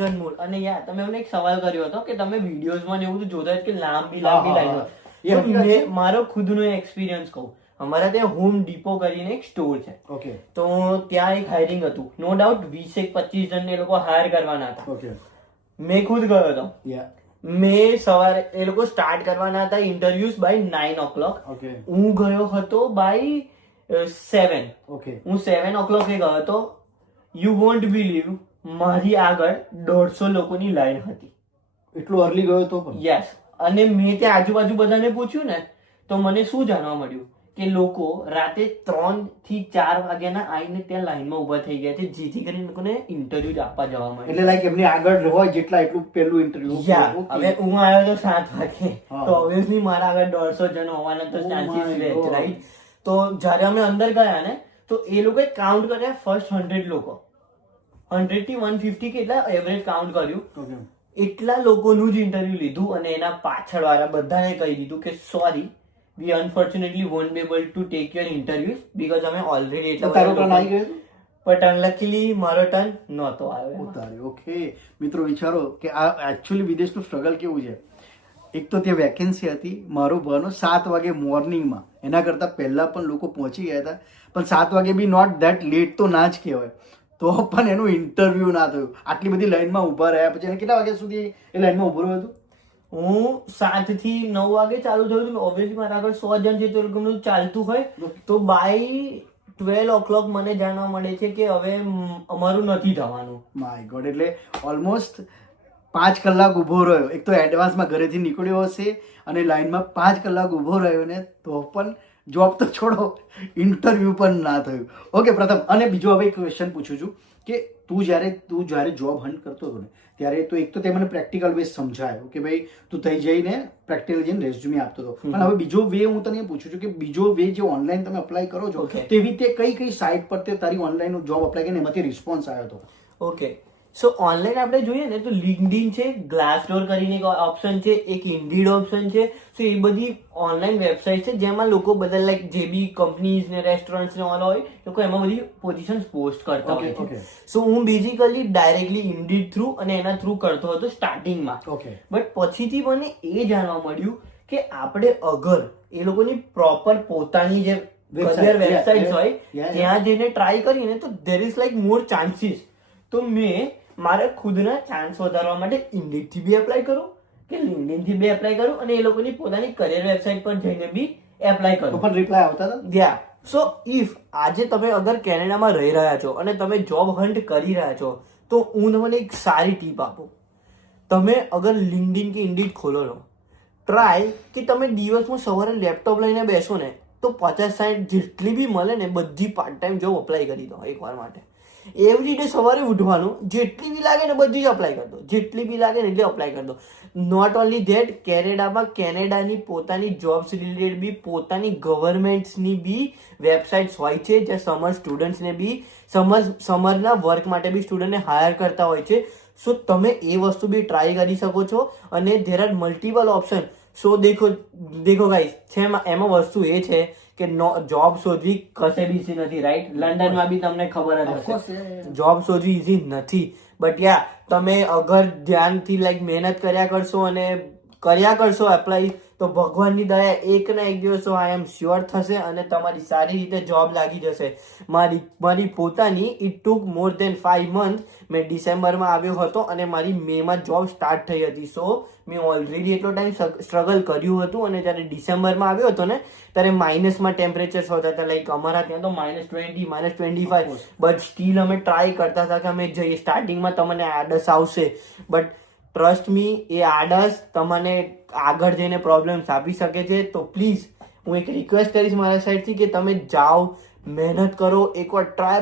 મૂળ. અને યાર તમે અમને એક સવાલ કર્યો હતો કે તમે વિડીયોઝમાં ને એવું બધું જોતા જ કે લાંબી લાઈનો. મારો ખુદનો એક્સપિરિયન્સ કહું, અમારા ત્યાં હોમ ડીપો કરીને એક સ્ટોર છે. તો ત્યાં એક હાયરિંગ હતું, નો ડાઉટ 20-25 જણને એ લોકો હાયર કરવાના હતા. મેં ખુદ ગયો હતો. મેં સવારે એ લોકો સ્ટાર્ટ કરવાના હતા ઇન્ટરવ્યુઝ બાય 9 o'clock. હું ગયો હતો બાય 7. હું 7 o'clock ગયો હતો. યુ વોન્ટ બિલીવ, મારી આગળ 150 લોકોની લાઈન હતી. એટલું અર્લી ગયો તો પણ? યસ. અને મેં ત્યાં આજુબાજુ બધાને પૂછ્યું ને તો મને શું જાણવા મળ્યું કે લોકો રાતે 3 થી 4 વાગ્યાના આવીને ત્યાં લાઈનમાં ઉભા થઈ ગયા છે, જેથી કરીને લોકોને ઇન્ટરવ્યુ આપવા જવા મળે. એટલે લાઈક એમની આગળ હોય જેટલા એટલું પહેલું ઇન્ટરવ્યુ. હવે હું આવ્યો તો 7 વાગે, તો ઓબ્વિયસલી મારા આગળ 150 જણ હોવાના તો ચાન્સીસ રહે છે, રાઈટ? તો જ્યારે અમે અંદર ગયા ને તો એ લોકોએ કાઉન્ટ કર્યા ફર્સ્ટ 100 લોકો, 100 થી 150 કેટલા એવરેજ કાઉન્ટ કર્યું. એટલા લોકોનું જ ઇન્ટરવ્યુ લીધું અને એના પાછળ વાળા બધાને કહી દીધું કે sorry, we unfortunately won't be able to take your interviews because અમે ઓલરેડી એટલા તારો ટર્ન આવી ગયો, બટ અનલકીલી મારો ટર્ન નહોતો આવ્યો. ઓકે મિત્રો, વિચારો કે આ એકચ્યુઅલી વિદેશનું સ્ટ્રગલ કેવું છે. એક તો ત્યાં વેકેન્સી હતી, મારો ભાનો 7 વાગે મોર્નિંગમાં, એના કરતાં પહેલાં પણ લોકો પહોંચી ગયા હતા, પણ 7 વાગે બી નોટ ધેટ લેટ તો ના જ કહેવાય, તો પણ એનું ઇન્ટરવ્યુ ના થયું. આટલી બધી લાઈનમાં ઊભા રહ્યા પછી એને કેટલા વાગ્યા સુધી એ લાઈનમાં ઊભું રહ્યું હતું? હું 7 થી 9 વાગે ચાલુ થયું હતું. ઓબ્વિયસલી મારા આગળ 100 જણ છે તો એ લોકોનું ચાલતું હોય, તો બાય 12 o'clock મને જાણવા મળે છે કે હવે અમારું નથી થવાનું. માય ગોડ, એટલે ઓલમોસ્ટ 5 કલાક ઊભો રહ્યો. એક તો એડવાન્સમાં ઘરેથી નીકળ્યો હશે અને લાઈનમાં 5 કલાક ઊભો રહ્યો ને તો પણ જોબ તો છોડો, ઇન્ટરવ્યુ પણ ના થયું. ઓકે પ્રથમ, અને બીજો હવે એક ક્વેશ્ચન પૂછું છું કે તું જ્યારે જોબ હન્ટ કરતો હતો ને ત્યારે તો એક તો તે મને પ્રેક્ટિકલ વે સમજાયો કે ભાઈ તું થઈ જઈને પ્રેક્ટિકલ જઈને રેઝ્યુમે આપતો હતો, પણ હવે બીજો વે હું તને પૂછું છું કે બીજો વે જે ઓનલાઈન તમે અપ્લાય કરો છો તેવી રીતે કઈ સાઇટ પર તે તારી ઓનલાઈન જોબ અપ્લાય કરીને એમાંથી રિસ્પોન્સ આવ્યો હતો? ઓકે, સો ઓનલાઈન આપણે જોઈએ ને તો લિંક્ડઇન છે, ગ્લાસડોર કરીને એક ઓપ્શન છે, એક ઇન્ડીડ ઓપ્શન છે. સો એ બધી ઓનલાઈન વેબસાઇટ છે જેમાં લોકો બધા લાઈક જે બી કંપનીઝ ને રેસ્ટોરન્ટ્સ ને ઓલ હોય, લોકો એમાં બધી પોઝિશન્સ પોસ્ટ કરતા હોય છે. સો હું બેઝિકલી ડાયરેક્ટલી ઇન્ડીડ થ્રુ અને એના થ્રુ કરતો હતો સ્ટાર્ટિંગમાં. બટ પછીથી મને એ જાણવા મળ્યું કે આપણે અગર એ લોકોની પ્રોપર પોતાની જે વેબસાઇટ હોય ત્યાં જઈને ટ્રાય કરીને તો there is like more chances. તો મેં મારે ખુદના ચાન્સ વધારવા માટે ઇન્ડીડ થી બી એપ્લાય કરું કે લિંક્ડઇન થી બી એપ્લાય કરું અને એ લોકોની પોતાની કરિયર વેબસાઇટ પર જઈને બી એપ્લાય કરું. પણ રિપ્લાય આવતા હતા? યા. સો ઇફ આજે તમે અગર કેનેડામાં રહી રહ્યા છો અને તમે જોબ હન્ટ કરી રહ્યા છો તો હું તમને એક સારી ટીપ આપું. તમે અગર લિંક્ડઇન કે ઇન્ડીડ ખોલો લો, ટ્રાય કે તમે દિવસમાં સવારે લેપટોપ લઈને બેસો ને તો 50-60 જેટલી બી મળે ને બધી પાર્ટ ટાઈમ જોબ અપ્લાય કરી દો એકવાર માટે. એવરી ડે સવારે ઉઠવાનું, જેટલી બી લાગે ને બધી જ અપ્લાય કરી દો, જેટલી બી લાગે ને એટલે અપ્લાય કરી દો. નોટ ઓનલી ધેટ, કેનેડાની પોતાની જોબ્સ રિલેટેડ બી પોતાની ગવર્મેન્ટ્સની બી વેબસાઇટ્સ હોય છે જ્યાં સમર સ્ટુડન્ટ્સને બી સમરના વર્ક માટે બી સ્ટુડન્ટને હાયર કરતા હોય છે. સો તમે એ વસ્તુ બી ટ્રાય કરી શકો છો અને ધેર આર મલ્ટિપલ ઓપ્શન. સો દેખો ગાઈસ, એમાં વસ્તુ એ છે કે જોબ શોધવી કશે બી ઇઝી નથી, રાઈટ? લંડનમાં બી તમને ખબર જ હશે જોબ શોધવી ઇઝી નથી. બટ યા, તમે અગર ધ્યાનથી લાઈક મહેનત કર્યા કરશો એપ્લાય, તો ભગવાનની દયા એક ના એક દિવસ આઈ એમ શ્યોર થશે અને તમારી સારી રીતે જોબ લાગી જશે. મારી પોતાની it took more then 5 months. મેં ડિસેમ્બરમાં આવ્યો હતો અને મારી મેમાં જોબ સ્ટાર્ટ થઈ હતી. સો મેં ઓલરેડી એટલો ટાઈમ સ્ટ્રગલ કર્યું હતું અને જ્યારે ડિસેમ્બરમાં આવ્યો હતો ને ત્યારે માઇનસમાં ટેમ્પરેચર્સ હોતા હતા, લાઈક અમારા ત્યાં તો -20, -25, બટ સ્ટીલ અમે ટ્રાય કરતા હતા કે અમે જઈએ. સ્ટાર્ટિંગમાં તમને આડસ આવશે, બટ ટ્રસ્ટ મી, એ આડસ તમને આગળ જઈને પ્રોબ્લેમ્સ આપી શકે છે. તો પ્લીઝ હું એક રિક્વેસ્ટ કરીશ મારા સાઈડથી કે તમે જાઓ, મહેનત કરો, એકવાર ટ્રાય.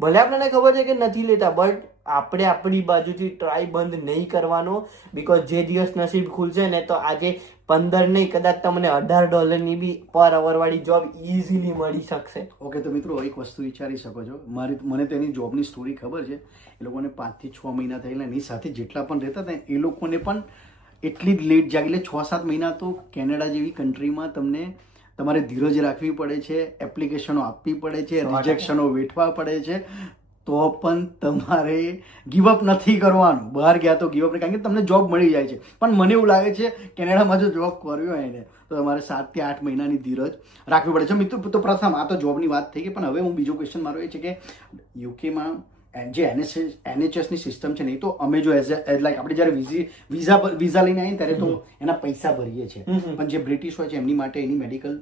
ભલે આપણને ખબર છે કે નથી લેતા, બટ આપણે આપણી બાજુથી ટ્રાય બંધ નહીં કરવાનો. બીકોઝ જે દિવસ નસીબ ખુલશે ને તો આજે 15 નહીં, કદાચ તમને $18 બી પર અવર વાળી જોબ ઇઝીલી મળી શકશે. ઓકે, તો મિત્રો એક વસ્તુ વિચારી શકો છો, મને તેની જોબની સ્ટોરી ખબર છે. એ લોકોને 5 થી 6 મહિના થયેલા, એની સાથે જેટલા પણ રહેતા હતા એ લોકોને પણ એટલી જ લેટ જાગી. એટલે 6-7 મહિના તો કેનેડા જેવી કન્ટ્રીમાં તમારે ધીરજ રાખવી પડે છે, એપ્લિકેશનો આપવી પડે છે, રિજેક્શનો વેઠવા પડે છે. તો પણ તમારે ગીવઅપ નથી કરવાનું. બહાર ગયા તો ગીવઅપ નહીં, કારણ કે તમને જોબ મળી જાય છે. પણ મને એવું લાગે છે કેનેડામાં જો જોબ કરવી હોય ને તો તમારે 7 થી 8 મહિનાની ધીરજ રાખવી પડે છે. મિત્રો તો પ્રથમ આ તો જોબની વાત થઈ ગઈ, પણ હવે હું બીજો ક્વેશ્ચન મારો એ છે કે યુકેમાં જે NHS ની સિસ્ટમ છે ને એ તો અમે જો એઝ લાઈક આપણે જ્યારે વિઝા લઈને આવીએ ત્યારે તો એના પૈસા ભરીએ છીએ, પણ જે બ્રિટિશ હોય છે એમની માટે એની મેડિકલ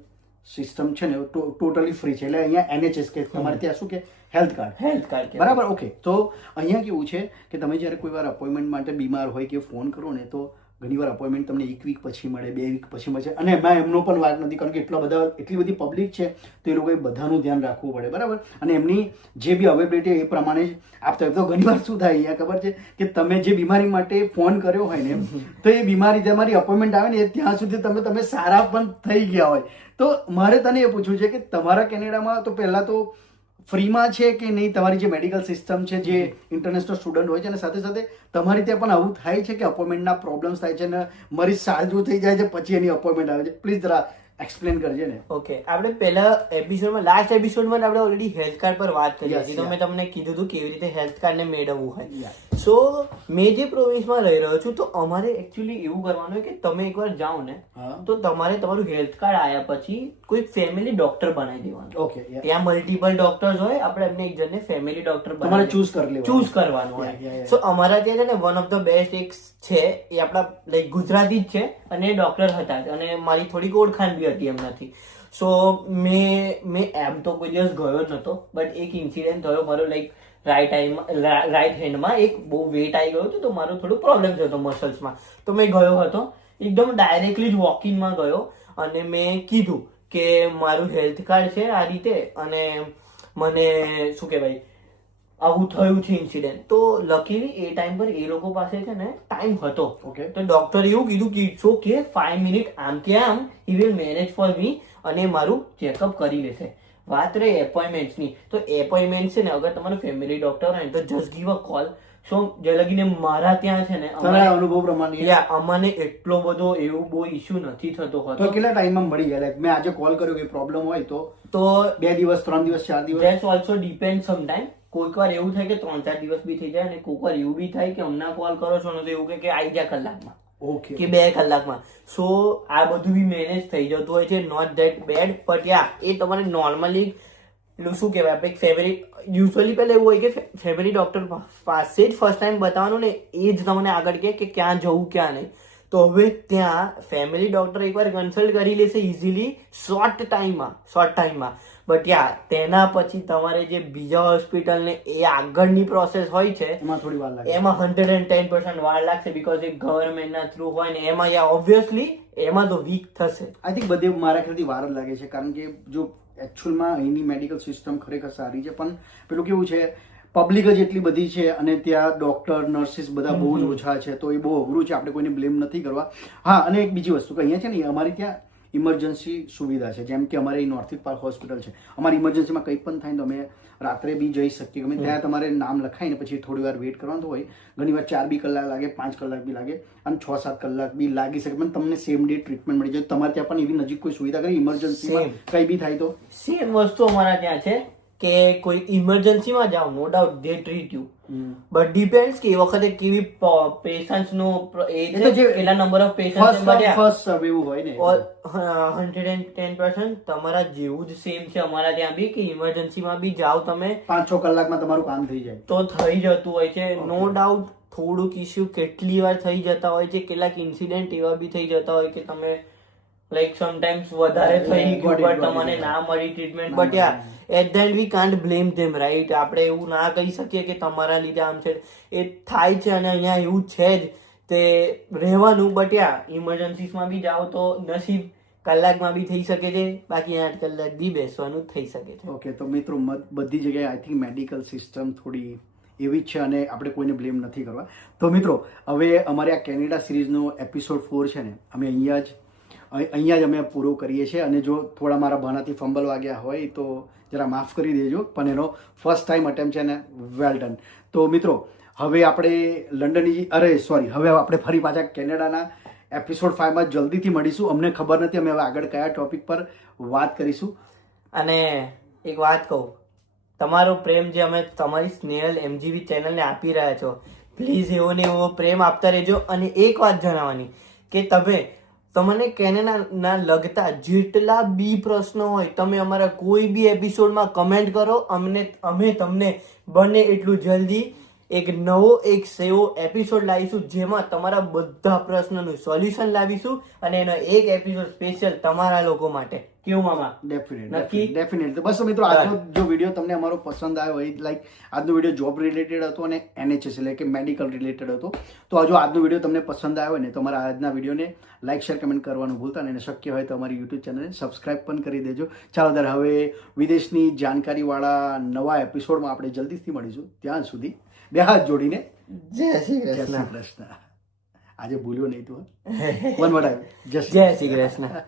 સિસ્ટમ છે ને ટોટલી ફ્રી છે. એટલે અહીંયા NHS કે તમારે ત્યાં શું કે હેલ્થ કાર્ડ બરાબર. ઓકે, તો અહીંયા કેવું છે કે તમે જ્યારે કોઈ વાર અપોઇન્ટમેન્ટ માટે બીમાર હોય કે ફોન કરો ને તો ઘણીવાર અપોઇન્ટમેન્ટ તમને 1 વીક પછી મળે, 2 વીક પછી મળે, અને એમાં એમનો પણ વાત નથી, કારણ કે એટલી બધી પબ્લિક છે તો એ લોકોએ બધાનું ધ્યાન રાખવું પડે બરાબર. અને એમની જે બી અવેલેબિલિટી એ પ્રમાણે જ આપતા હોય. તો ઘણીવાર શું થાય અહીંયા ખબર છે કે તમે જે બીમારી માટે ફોન કર્યો હોય ને તો એ બીમારી તમારી અપોઇન્ટમેન્ટ આવે ને ત્યાં સુધી તમે સારા પણ થઈ ગયા હોય. તો મારે તને એ પૂછવું છે કે તમારા કેનેડામાં તો પહેલાં તો ફ્રીમાં છે કે નહીં તમારી જે મેડિકલ સિસ્ટમ છે, જે ઇન્ટરનેશનલ સ્ટુડન્ટ હોય છે, અને સાથે સાથે તમારી ત્યાં પણ આવું થાય છે કે અપોઇન્ટમેન્ટના પ્રોબ્લેમ્સ થાય છે ને મરીઝ સાજું થઈ જાય છે પછી એની અપોઇન્ટમેન્ટ આવે છે? પ્લીઝ જરા એક્સપ્લેન કરજે ને. ઓકે, આપણે પહેલા એપિસોડમાં લાસ્ટ એપિસોડમાં આપણે ઓલરેડી હેલ્થ કાર્ડ પર વાત કરી હતી, તો મેં તમને કીધું હતું કેવી રીતે હેલ્થ કાર્ડને મેળવવું હોય. સો મેં જે પ્રોવિન્સમાં રહી રહ્યો છું તો અમારે એકચ્યુઅલી એવું કરવાનું હોય કે તમે એકવાર જાઓ ને તો તમારે તમારું હેલ્થ કાર્ડ આવ્યા પછી કોઈ ફેમિલી ડોક્ટર બનાવી દેવાનું. ઓકે, ત્યાં મલ્ટિપલ ડોક્ટર્સ હોય, આપણે એમને એક જણને ફેમિલી ડોક્ટર તમારે ચૂઝ કરવાનું હોય. સો અમારા ત્યાં છે ને વન ઓફ ધ બેસ્ટ એક છે, એ આપણા લાઈક ગુજરાતી જ છે અને ડોક્ટર હતા અને મારી થોડીક ઓળખાણ બી હતી એમનાથી. સો મેં એમ તો કોઈ દિવસ ગયો જ નહોતો, બટ એક ઇન્સિડન્ટ થયો મારો, લાઈક રાઈટ હેન્ડમાં એક બહુ વેટ આવી ગયો હતો તો મારો થોડો પ્રોબ્લેમ થયો હતો મસલ્સમાં. તો મેં ગયો હતો એકદમ ડાયરેક્ટલી જ વોકિંગમાં ગયો અને મેં કીધું કે મારું હેલ્થ કાર્ડ છે આ રીતે અને મને શું કહેવાય આવું થયું છે ઇન્સિડન્ટ. તો લકીલી એ ટાઈમ પર એ લોકો પાસે છે ને ટાઈમ હતો. ઓકે, તો ડોક્ટરે એવું કીધું કે ઇટ્સ ઓકે, 5 મિનિટ આમ કે આમ he will manage for me અને મારું ચેકઅપ કરી લેશે. વાત રહી એપોઇન્ટમેન્ટ્સની, તો એપોઇન્ટમેન્ટ છે ને અગર તમારું ફેમિલી ડોક્ટર હોય તો જસ્ટ ગીવ અ કોલ. સો જે લગીને મારા ત્યાં છે ને અનુભવ પ્રમાણે અમને એટલો બધો એવું બહુ ઇશ્યુ નથી થતો હોતો. તો કેટલા ટાઈમમાં મળી જાય? મેં આજે કોલ કર્યો કે પ્રોબ્લેમ હોય તો 2 દિવસ, 3 દિવસ, 4 દિવસ? That's also depend sometime. કોઈક વાર એવું થાય કે 3-4 દિવસ બી થઈ જાય અને કોઈક વાર એવું બી થાય કે હમણાં કોલ કરો છો ને તો એવું કે આવી જાય કલાકમાં કે 2 કલાકમાં. સો આ બધું બી મેનેજ થઈ જતું હોય છે, નોટ ધેટ બેડ. બટ યા એ તમારે નોર્મલી શું કહેવાય આપણે ફેમિલી યુઝ્યુઅલી પહેલા એવું હોય કે ફેમિલી ડોક્ટર પાસે જ ફર્સ્ટ ટાઈમ બતાવવાનું ને એ જ તમને આગળ કહે કે ક્યાં જવું ક્યાં નહીં. તો હવે ત્યાં ફેમિલી ડોક્ટર એકવાર કન્સલ્ટ કરી લેશે ઇઝીલી શોર્ટ ટાઈમમાં. બટ યા તેના પછી તમારે જે બીજા હોસ્પિટલ ને એ આગળની પ્રોસેસ હોય છે એમાં થોડી વાર લાગે, એમાં 110% વાર લાગશે, બીકોઝ એ ગવર્મેન્ટના થ્રુ હોય ને એમાં યા ઓબ્વિયસલી એમાં તો વીક થશે. આઈ થિંક બધે મારા ખ્યાલથી વાર જ લાગે છે, કારણ કે જો એકચ્યુઅલમાં અહીંની મેડિકલ સિસ્ટમ ખરેખર સારી છે, પણ પેલું કેવું છે પબ્લિક જ એટલી બધી છે અને ત્યાં ડોક્ટર નર્સિસ બધા બહુ જ ઓછા છે, તો એ બહુ અઘરું છે. આપણે કોઈને બ્લેમ નથી કરવા. હા, અને એક બીજી વસ્તુ કે અહીંયા છે ને અમારી ત્યાં ઇમરજન્સી સુવિધા છે, જેમ કે અમારે નોર્થિક પાર્ક હોસ્પિટલ છે. અમારી ઇમરજન્સીમાં કંઈ પણ થાય તો અમે રાત્રે બી જઈ શકીએ. ગમે ત્યાં તમારે નામ લખાઈને પછી થોડી વાર વેઇટ કરવાનું હોય. ઘણીવાર 4 બી કલાક લાગે, 5 કલાક બી લાગે અને 6-7 કલાક બી લાગી શકે, પણ તમને સેમ ડે ટ્રીટમેન્ટ મળી જાય. તમારે ત્યાં પણ એવી નજીક કોઈ સુવિધા કરી ઇમરજન્સીમાં કંઈ બી થાય તો? સેમ વસ્તુ અમારા ત્યાં છે કે કોઈ ઇમરજન્સીમાં જાઓ, no doubt they treat you, but depends કે એ વખતે કેવી પેશન્ટ્સ નો એ છે, કેટલા number of patients first survey એવું હોય ને. 110% તમારા જેવું જ સેમ છે અમારા ત્યાં બી કે ઇમરજન્સીમાં બી જાઓ તમે 5-6 કલાકમાં તમારું કામ થઈ જાય તો થઈ જતું હોય છે. નો ડાઉટ થોડુંક ઇસ્યુ કેટલી વાર થઈ જતા હોય છે, કેટલાક ઇન્સિડન્ટ એવા બી થઈ જતા હોય કે તમે લાઈક સમટાઈમ્સ વધારે થઈ ગયું બટ તમને ના મળી treatment. But yeah at the end we can't blame them, right? આપણે એવું ના કહી શકીએ કે તમારા લીધે આમ છે. એ થાય છે અને અહીંયા એવું છે જ, તે રહેવાનું. બટ યા ઇમરજન્સીસમાં બી જાઓ તો નસીબ કલાકમાં બી થઈ શકે છે, બાકી 8 કલાક બી બેસવાનું થઈ શકે છે. ઓકે, તો મિત્રો બધી જગ્યાએ આઈ થિંક મેડિકલ સિસ્ટમ થોડી એવી જ છે અને આપણે કોઈને બ્લેમ નથી કરવા. તો મિત્રો હવે અમારે આ કેનેડા સિરીઝનો એપિસોડ 4 છે ને અમે અહીંયા જ અમે પૂરો કરીએ છીએ. અને જો થોડા મારા ભાનાથી ફંબલ વાગ્યા હોય તો જરા માફ કરી દેજો, પણ એનો ફર્સ્ટ ટાઈમ અટેમ્પ છે ને વેલ ડન. તો મિત્રો હવે આપણે હવે આપણે ફરી પાછા કેનેડાના એપિસોડ 5માં જલ્દીથી મળીશું. અમને ખબર નથી અમે હવે આગળ કયા ટોપિક પર વાત કરીશું. અને એક વાત કહું, તમારો પ્રેમ જે અમે તમારી સ્નેહલ MGV ચેનલને આપી રહ્યા છો, પ્લીઝ એવો ને એવો પ્રેમ આપતા રહેજો. અને એક વાત જણાવવાની કે તમને કેનેડાના લગતા જેટલા બી પ્રશ્નો હોય તમે અમારા કોઈ બી એપિસોડમાં કમેન્ટ કરો. અમે તમને બને એટલું જલ્દી એક સેવો એપિસોડ લાવીશું જેમાં તમારા બધા પ્રશ્નોનું સોલ્યુશન લાવીશું અને એનો એક એપિસોડ સ્પેશિયલ તમારા લોકો માટે. કેવું મામા? ડેફિનેટલી. બસ મિત્રો, આજનો જો વિડીયો તમને અમારો પસંદ આવ્યો હોય, લાઈક આજનો વિડીયો જોબ રિલેટેડ હતો અને NHS એટલે કે મેડિકલ રિલેટેડ હતો, તો જો આજનો વિડીયો તમને પસંદ આવ્યો ને તો અમારા આજના વિડીયોને લાઈક શેર કમેન્ટ કરવાનું ભૂલતા નહીં, અને શક્ય હોય તો અમારી યુટ્યુબ ચેનલને સબસ્ક્રાઇબ પણ કરી દેજો. ચાલો ત્યારે હવે વિદેશની જાણકારીવાળા નવા એપિસોડમાં આપણે જલ્દીથી મળીશું. ત્યાં સુધી બે હાથ જોડીને જય શ્રી જય શ્રી કૃષ્ણ. કૃષ્ણ. આજે ભૂલ્યો નહીં તું. One more time. જય શ્રી કૃષ્ણ.